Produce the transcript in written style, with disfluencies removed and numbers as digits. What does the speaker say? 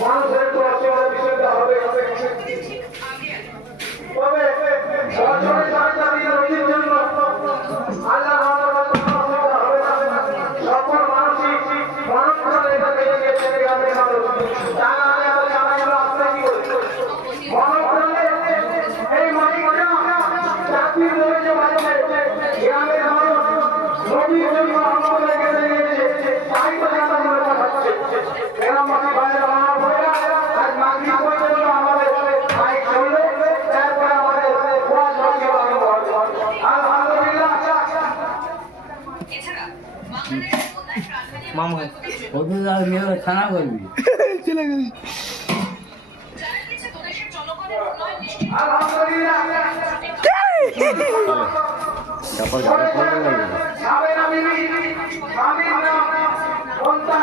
মানুষের তো অসুবিধা বিষয়টা হবে তবে বছরে সরকারি নদীর জন্য আল্লাহ সকল মানুষই মরণ করে এটাকে চলে যাবে এই মালিকরা চাকরি রয়েছে বাড়িতে গ্রামের মানুষ নদীর জন্য আমাদের গেলে গেছে তাই তো জানা মনে পাঠাচ্ছে গ্রামবাসী বাইরে বানা পড়ে আজ মাগরি পর্যন্ত আমাদের বাইক চলবে তারপরে আমাদের ওয়াজ নদী বানানো হবে আলহামদুলিল্লাহ মামা ওদের আর মেয়ে খানা করবি চলে গেল আলহামদুলিল্লাহ তারপর গাড়ি করতে লাগবে স্বামীর নাম কোনটা